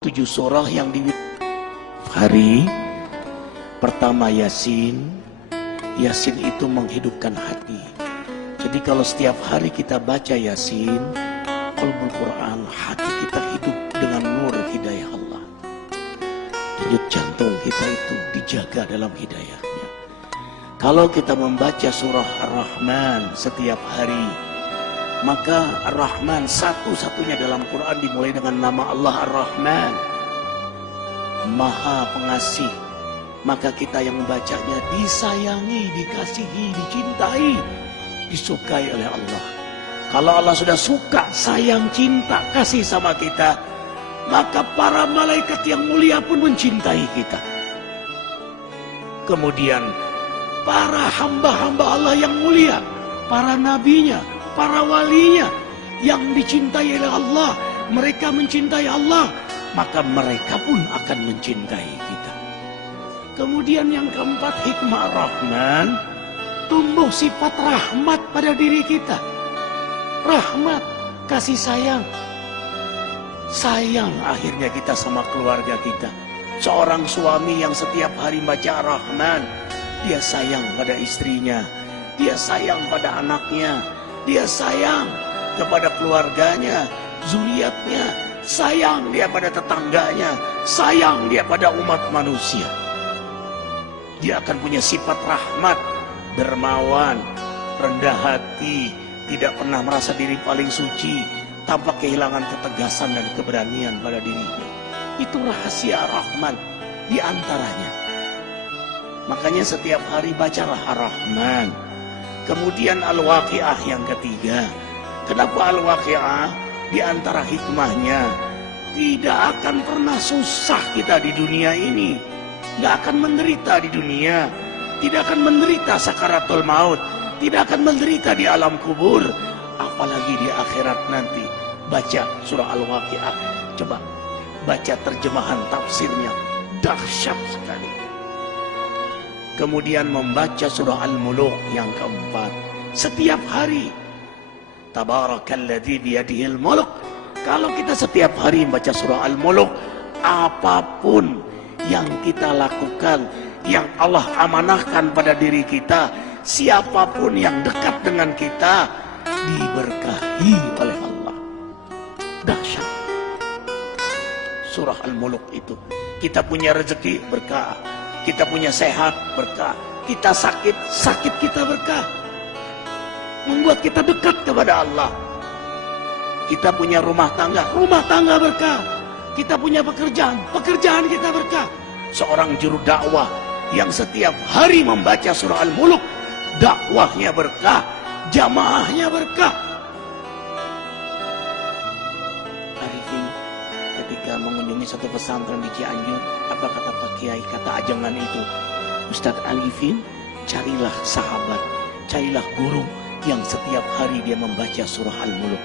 7 surah yang di hari pertama Yasin. Yasin itu menghidupkan hati. Jadi kalau setiap hari kita baca Yasin, Qalbul Quran, hati kita hidup dengan nur hidayah Allah. Denyut jantung kita itu dijaga dalam hidayahnya. Kalau kita membaca surah Ar-Rahman setiap hari, maka Ar-Rahman satu-satunya dalam Quran dimulai dengan nama Allah Ar-Rahman, Maha Pengasih. Maka kita yang membacanya disayangi, dikasihi, dicintai, disukai oleh Allah. Kalau Allah sudah suka, sayang, cinta, kasih sama kita, maka para malaikat yang mulia pun mencintai kita. Kemudian para hamba-hamba Allah yang mulia, para nabinya, para walinya yang dicintai oleh Allah, mereka mencintai Allah, maka mereka pun akan mencintai kita. Kemudian yang keempat, hikmah Rahman, tumbuh sifat rahmat pada diri kita. Rahmat, kasih sayang. Sayang akhirnya kita sama keluarga kita. Seorang suami yang setiap hari baca Rahman, dia sayang pada istrinya, dia sayang pada anaknya, dia sayang kepada keluarganya, zuriatnya, sayang dia pada tetangganya, sayang dia pada umat manusia. Dia akan punya sifat rahmat, dermawan, rendah hati, tidak pernah merasa diri paling suci, tanpa kehilangan ketegasan dan keberanian pada dirinya. Itu rahasia Rahman di antaranya. Makanya setiap hari bacalah Ar-Rahman. Kemudian Al-Waqi'ah yang ketiga. Kenapa Al-Waqi'ah? Di antara hikmahnya, tidak akan pernah susah kita di dunia ini, tidak akan menderita di dunia, tidak akan menderita sakaratul maut, tidak akan menderita di alam kubur, apalagi di akhirat nanti. Baca surah Al-Waqi'ah, coba baca terjemahan tafsirnya, dahsyat sekali. Kemudian membaca surah Al-Muluk yang keempat setiap hari. Tabarakalladzi biyadihil muluk. Kalau kita setiap hari membaca surah Al-Muluk, apapun yang kita lakukan, yang Allah amanahkan pada diri kita, siapapun yang dekat dengan kita, diberkahi oleh Allah. Dahsyat surah Al-Muluk itu. Kita punya rezeki, berkah. Kita punya sehat, berkah. Kita sakit, sakit kita berkah. Membuat kita dekat kepada Allah. Kita punya rumah tangga berkah. Kita punya pekerjaan, pekerjaan kita berkah. Seorang juru dakwah yang setiap hari membaca surah Al-Muluk, dakwahnya berkah, jamaahnya berkah. Arifin ketika mengunjungi satu pesantren di Cianjur, apa kata Pak Kiai, kata ajengan itu, Ustadz Arifin, carilah sahabat, carilah guru yang setiap hari dia membaca surah Al-Muluk.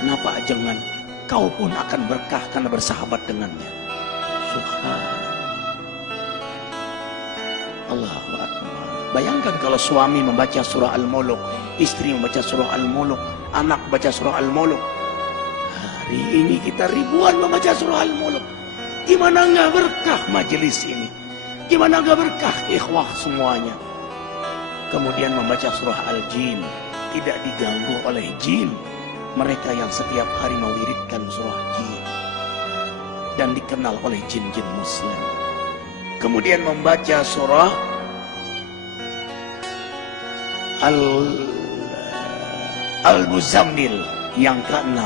Kenapa ajengan? Kau pun akan berkah karena bersahabat dengannya. Subhanallah. Allahu Akbar. Bayangkan kalau suami membaca surah Al-Muluk, istri membaca surah Al-Muluk, anak baca surah Al-Muluk. Hari ini kita ribuan membaca surah Al-Muluk. Gimana nggak berkah majelis ini? Gimana nggak berkah ikhwah semuanya? Kemudian membaca surah Al-Jin, tidak diganggu oleh jin. Mereka yang setiap hari mewiridkan surah jin dan dikenal oleh jin-jin muslim. Kemudian membaca surah Al-Muzammil yang ke-6.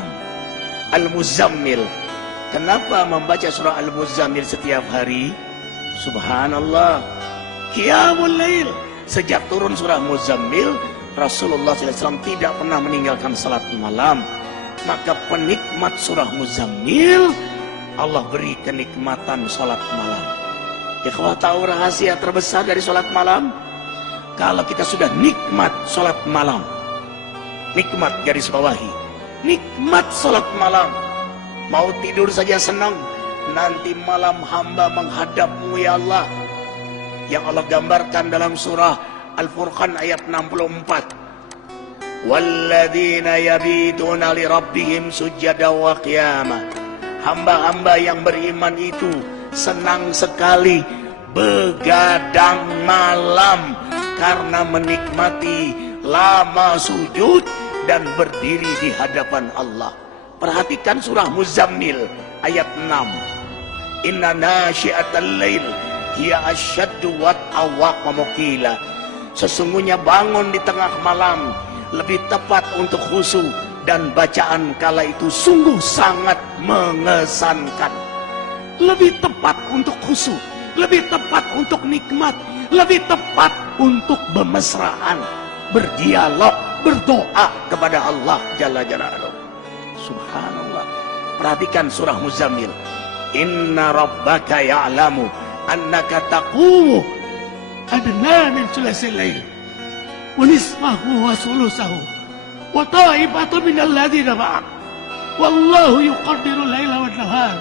Al-Muzammil. Kenapa membaca surah Al-Muzammil setiap hari? Subhanallah. Qiyamul Lail. Sejak turun surah Muzammil, Rasulullah SAW tidak pernah meninggalkan salat malam. Maka penikmat surah Muzammil, Allah beri kenikmatan salat malam. Ikhwah, tahu rahasia terbesar dari salat malam? Kalau kita sudah nikmat salat malam, nikmat garis bawahi, nikmat salat malam, mau tidur saja senang, nanti malam hamba menghadapmu ya Allah. Yang Allah gambarkan dalam surah Al-Furqan ayat 64. Walladzina yabituna li rabbihim sujada wa qiyamah. hamba-hamba yang beriman itu senang sekali begadang malam karena menikmati lama sujud dan berdiri di hadapan Allah. Perhatikan surah Muzammil ayat 6. Inna nasyi'atal lail hiya asyaddu wat'a wa qila. Sesungguhnya bangun di tengah malam lebih tepat untuk khusyuk dan bacaan kala itu sungguh sangat mengesankan. Lebih tepat untuk khusyuk, lebih tepat untuk nikmat, lebih tepat untuk bermesraan, berdialog, berdoa kepada Allah Jalla Jalaluhu. Subhanallah. Perhatikan surah Muzammil. Inna rabbaka ya'lamu annaka taqumu adna min thulathil lail wa nisfahu wa thuluthahu wa ta'ifatu min alladhina ma'ak wallahu yuqaddiru al-laila wan nahar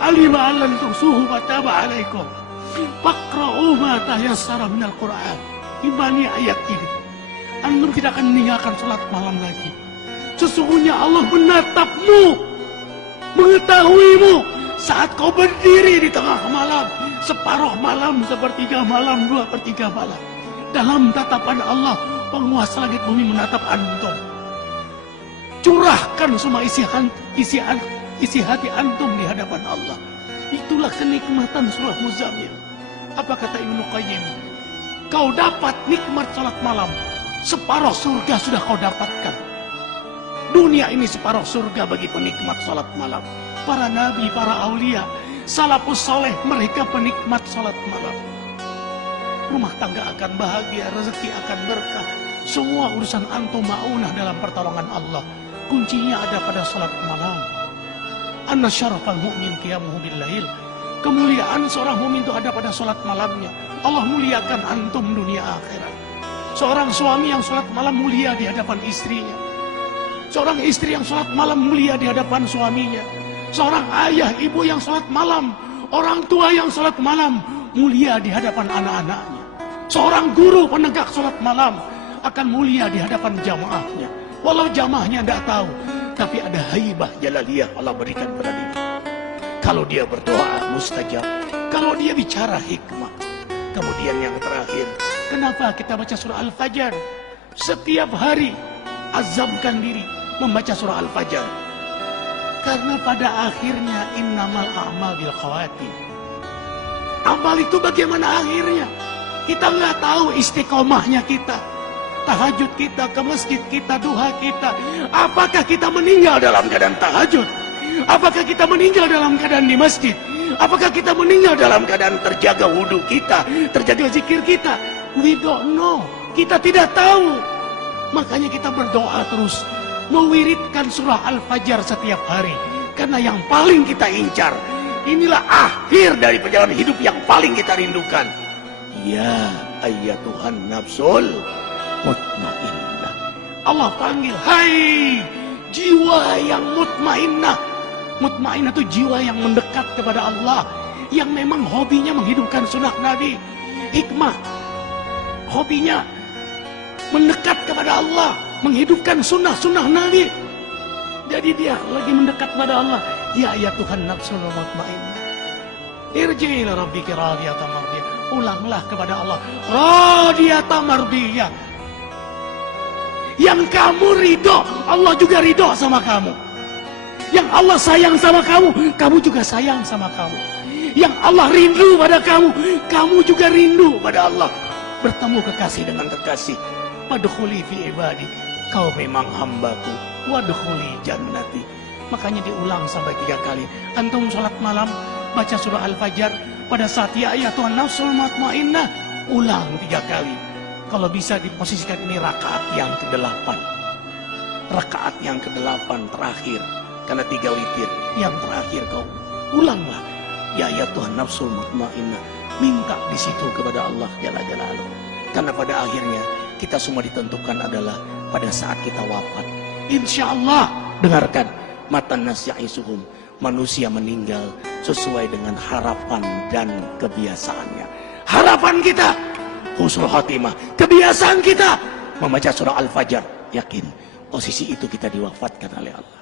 alima an lan tuhsuhu wa taba 'alaikum faqra'u ma tayassara minal Qur'an. Imani ayat ini, antum tidak akan meninggalkan salat malam lagi. Sesungguhnya Allah menatapmu, mengetahuimu saat kau berdiri di tengah malam, separuh malam, sepertiga malam, 2/3 malam. Dalam tatapan Allah, penguasa langit bumi menatap antum. Curahkan semua isi hati antum di hadapan Allah. Itulah kenikmatan surah Muzammil. Apa kata Ibnu Qayyim? Kau dapat nikmat salat malam, separuh surga sudah kau dapatkan. Dunia ini separuh surga bagi penikmat salat malam. Para nabi, para aulia, salafus soleh, mereka penikmat salat malam. Rumah tangga akan bahagia, rezeki akan berkah. Semua urusan antum ma'unah dalam pertolongan Allah. Kuncinya ada pada salat malam. Anna syarafal mu'min qiyamuhu bil-lail. Kemuliaan seorang mukmin itu ada pada salat malamnya. Allah muliakan antum dunia akhirat. Seorang suami yang salat malam mulia di hadapan istrinya. Seorang istri yang salat malam mulia di hadapan suaminya. Seorang ayah, ibu yang salat malam, orang tua yang salat malam mulia di hadapan anak-anaknya. Seorang guru penegak salat malam akan mulia di hadapan jamaahnya. Walau jamaahnya tidak tahu, tapi ada haibah jalaliyah Allah berikan pada dia. Kalau dia berdoa mustajab, kalau dia bicara hikmah. Kemudian yang terakhir, kenapa kita baca surah Al-Fajr? Setiap hari azamkan diri membaca surah Al-Fajr. Karena pada akhirnya innamal a'mal bil khawatim. Amal itu bagaimana akhirnya? Kita nggak tahu istiqomahnya kita. Tahajud kita, ke masjid kita, duha kita. Apakah kita meninggal dalam keadaan tahajud? Apakah kita meninggal dalam keadaan di masjid? Apakah kita meninggal dalam keadaan terjaga wudhu kita, terjaga zikir kita? We don't know. Kita tidak tahu. Makanya kita berdoa terus, mewiridkan surah Al-Fajr setiap hari. Karena yang paling kita incar, inilah akhir dari perjalanan hidup yang paling kita rindukan. Ya ayyatuhan nafsul mutmainnah. Allah panggil, hai jiwa yang mutmainnah. Mutmainnah itu jiwa yang mendekat kepada Allah, yang memang hobinya menghidupkan sunnah Nabi. Hikmah, hobinya mendekat kepada Allah, menghidupkan sunnah-sunnah Nabi. Jadi dia lagi mendekat kepada Allah. Ya Tuhan nafsul mutmainnah, irji ila rabbika radiyatan mardiyah. Ulanglah kepada Allah, radiyatan mardiyah. Yang kamu ridho, Allah juga ridho sama kamu. Yang Allah sayang sama kamu, kamu juga sayang sama kamu. Yang Allah rindu pada kamu, kamu juga rindu pada Allah. Bertemu kekasih dengan kekasih. Wadkhuli fi ibadi, kau memang hambaku. Wadkhuli jannati. Makanya diulang sampai 3 kali. Antum sholat malam, baca surah Al-Fajr. Pada saat ya Tuhan nafsul mutmainnah, ulang 3 kali. Kalau bisa diposisikan ini rakaat yang ke-8. Rakaat yang ke-8 terakhir. Karena 3 witir. Yang terakhir kau ulanglah. Ya Tuhan nafsul mutmainnah. Minta di situ kepada Allah Jalla Jalaluhu. Karena pada akhirnya kita semua ditentukan adalah pada saat kita wafat. Insya Allah, dengarkan. Matan nasya'isuhum. Manusia meninggal sesuai dengan harapan dan kebiasaannya. Harapan kita husnul khatimah. Kebiasaan kita membaca surah Al-Fajr. Yakin posisi itu kita diwafatkan oleh Allah.